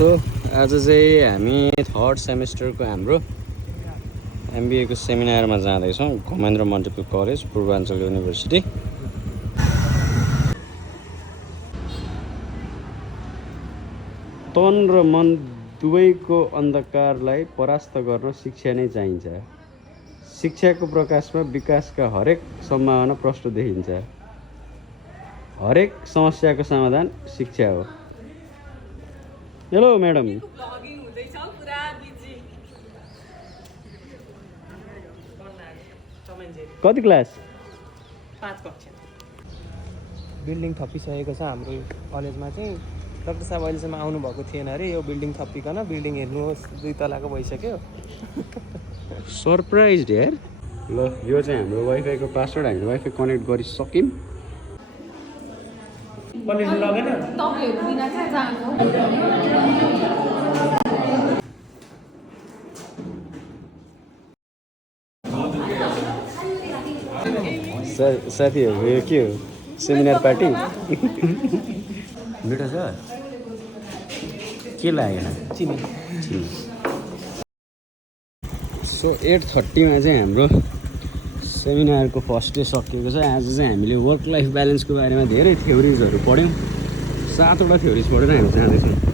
So आज चाहिँ हामी थर्ड सेमेस्टरको हाम्रो एमबिएको सेमिनारमा जाँदैछौँ घमेन्द्र मन्टेक्यु कलेज पूर्वाञ्चल युनिभर्सिटी। तन र मन दुवैको अन्धकारलाई परास्त गर्न शिक्षा नै चाहिन्छ। शिक्षाको प्रकाशमा विकासका हरेक सम्भावना प्रष्ट देखिन्छ। हरेक समस्याको समाधान शिक्षा हो। Hello madam. कति क्लास? 5 कक्षा। बिल्डिङ थपिसकेको छ हाम्रो कलेजमा चाहिँ। डाक्टर साहब अहिलेसम्म आउनुभएको थिएन अरे, यो बिल्डिङ थपिकन बिल्डिङ हेर्नुहोस् 2 तलाको भइसक्यो। सरप्राइज यार। ल यो चाहिँ हाम्रो वाइफाईको पासवर्ड, हामीले वाइफाई कनेक्ट गरिसक्यौँ। कनेक्ट लगेन तपाईहरु बिना कहाँ जानु? साथीहरू यो के हो? Seminar party? मिठो छ? के लागेन? चिनी। सो 8:30 चाहिँ हाम्रो सेमिनारको फर्स्ट डे सकिएको छ। आज चाहिँ हामीले वर्क लाइफ ब्यालेन्सको बारेमा धेरै थ्योरिजहरू पढ्यौँ। 7वटा थ्योरिज पढेर हामी जाँदैछौँ।